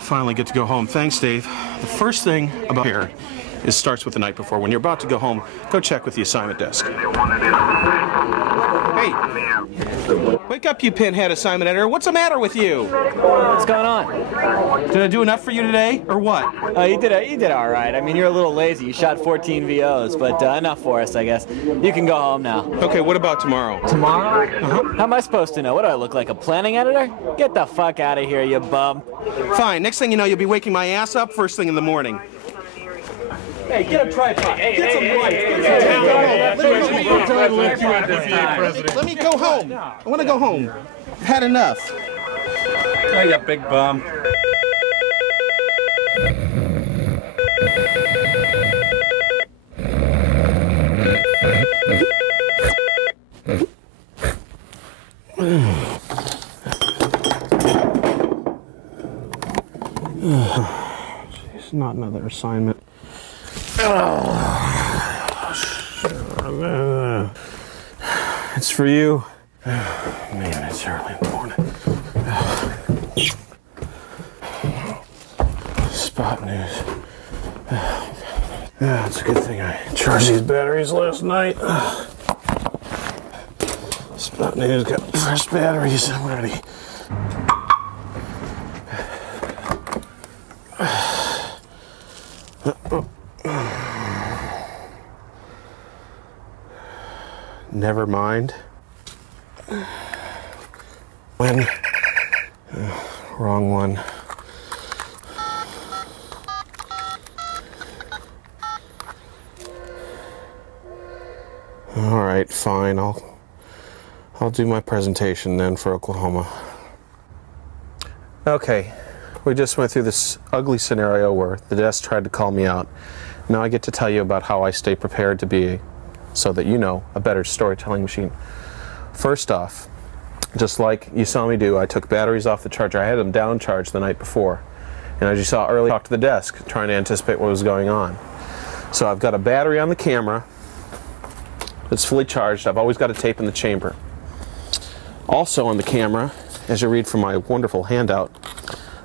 Finally get to go home. Thanks, Dave. The first thing about here is starts with the night before. When you're about to go home, go check with the assignment desk. Hey, wake up, you pinhead assignment editor. What's the matter with you? What's going on? Did I do enough for you today, or what? You did all right. I mean, you're a little lazy. You shot 14 VOs, but enough for us, I guess. You can go home now. Okay, what about tomorrow? Tomorrow? How am I supposed to know? What do I look like, a planning editor? Get the fuck out of here, you bum. Fine. Next thing you know, you'll be waking my ass up first thing in the morning. Hey, get a tripod. Get some lights. Let me go home. I want to go home. I've had enough. Hey, you big bum. Jeez, not another assignment. It's for you. Man, it's early in the morning. Spot news. Yeah, it's a good thing I charged these batteries last night. Spot news got fresh batteries already. Never mind. When? Wrong one. All right, fine. I'll do my presentation then for Oklahoma. Okay, we just went through this ugly scenario where the desk tried to call me out. Now I get to tell you about how I stay prepared to be, so that you know, a better storytelling machine. First off, just like you saw me do, I took batteries off the charger. I had them down charged the night before. And as you saw earlier, I talked to the desk, trying to anticipate what was going on. So I've got a battery on the camera that's fully charged. I've always got a tape in the chamber. Also on the camera, as you read from my wonderful handout,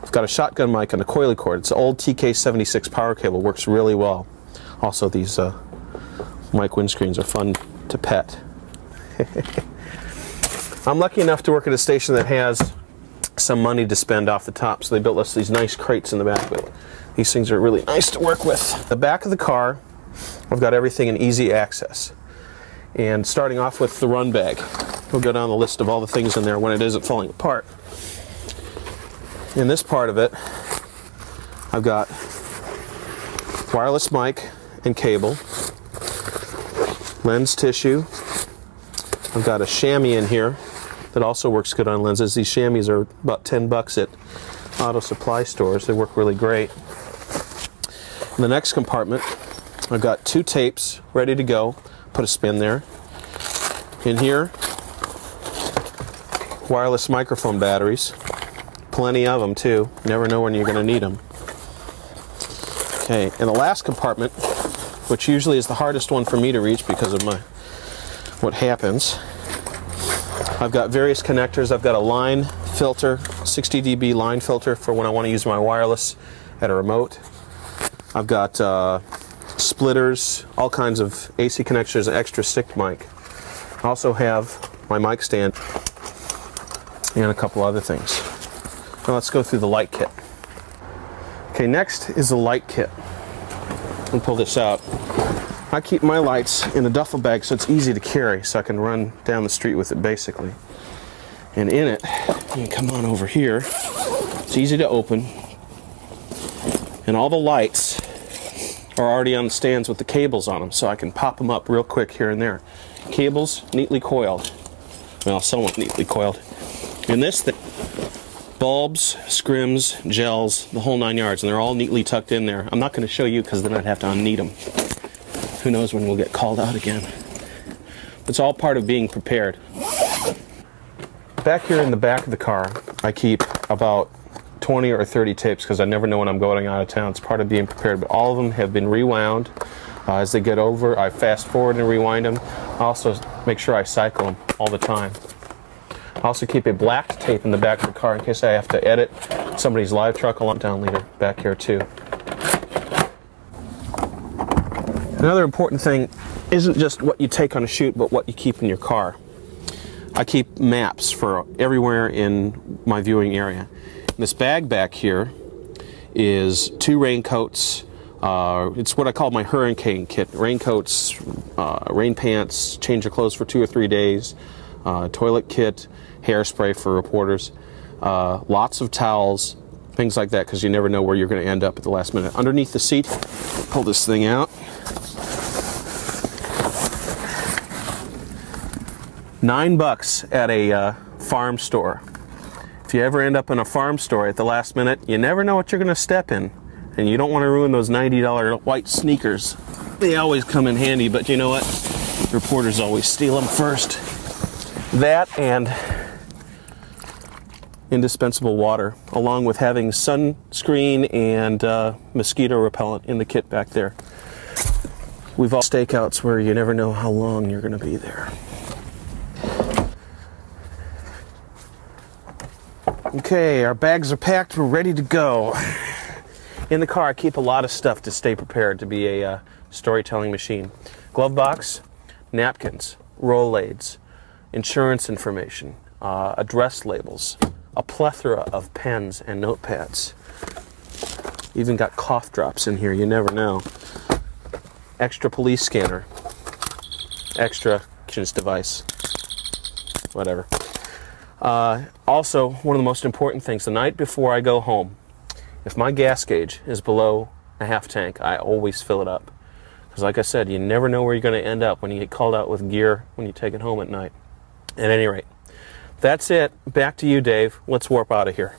I've got a shotgun mic and a coily cord. It's an old TK76 power cable, works really well. Also, these mic windscreens are fun to pet. I'm lucky enough to work at a station that has some money to spend off the top, so they built us these nice crates in the back of it. These things are really nice to work with. The back of the car, I've got everything in easy access. And starting off with the run bag, we'll go down the list of all the things in there when it isn't falling apart. In this part of it, I've got wireless mic and cable, lens tissue. I've got a chamois in here that also works good on lenses. These chamois are about 10 bucks at auto supply stores. They work really great. In the next compartment, I've got 2 tapes ready to go. Put a spin there. In here, wireless microphone batteries. Plenty of them too. You never know when you're going to need them. Okay, in the last compartment, which usually is the hardest one for me to reach because of what happens, I've got various connectors. I've got a line filter, 60 dB line filter for when I want to use my wireless at a remote. I've got splitters, all kinds of AC connectors, an extra stick mic. I also have my mic stand and a couple other things. Now let's go through the light kit. Okay, next is the light kit. I'll pull this out. I keep my lights in a duffel bag so it's easy to carry, so I can run down the street with it basically. And in it, you can come on over here. It's easy to open. And all the lights are already on the stands with the cables on them, so I can pop them up real quick here and there. Cables neatly coiled. Well, somewhat neatly coiled. And this thing, bulbs, scrims, gels, the whole 9 yards, and they're all neatly tucked in there. I'm not going to show you because then I'd have to unneat them. Who knows when we'll get called out again. It's all part of being prepared. Back here in the back of the car, I keep about 20 or 30 tapes because I never know when I'm going out of town. It's part of being prepared, but all of them have been rewound. As they get over, I fast forward and rewind them. I also make sure I cycle them all the time. I also keep a black tape in the back of the car in case I have to edit somebody's live truck. I'll down leader back here too. Another important thing isn't just what you take on a shoot, but what you keep in your car. I keep maps for everywhere in my viewing area. This bag back here is 2 raincoats. It's what I call my hurricane kit. Raincoats, rain pants, change of clothes for 2 or 3 days, toilet kit, hairspray for reporters, lots of towels, things like that, because you never know where you're going to end up at the last minute. Underneath the seat, pull this thing out. $9 at a farm store. If you ever end up in a farm store at the last minute, you never know what you're going to step in. And you don't want to ruin those $90 white sneakers. They always come in handy, but you know what? Reporters always steal them first. That and indispensable water, along with having sunscreen and mosquito repellent in the kit back there. We've all stakeouts where you never know how long you're going to be there. Okay, our bags are packed, we're ready to go. In the car, I keep a lot of stuff to stay prepared to be a storytelling machine. Glove box, napkins, roll aids, insurance information, address labels, a plethora of pens and notepads. Even got cough drops in here, you never know. Extra police scanner, extra device, whatever. Also, one of the most important things, the night before I go home, if my gas gauge is below a half tank, I always fill it up. Because like I said, you never know where you're going to end up when you get called out with gear when you take it home at night. At any rate, that's it. Back to you, Dave. Let's warp out of here.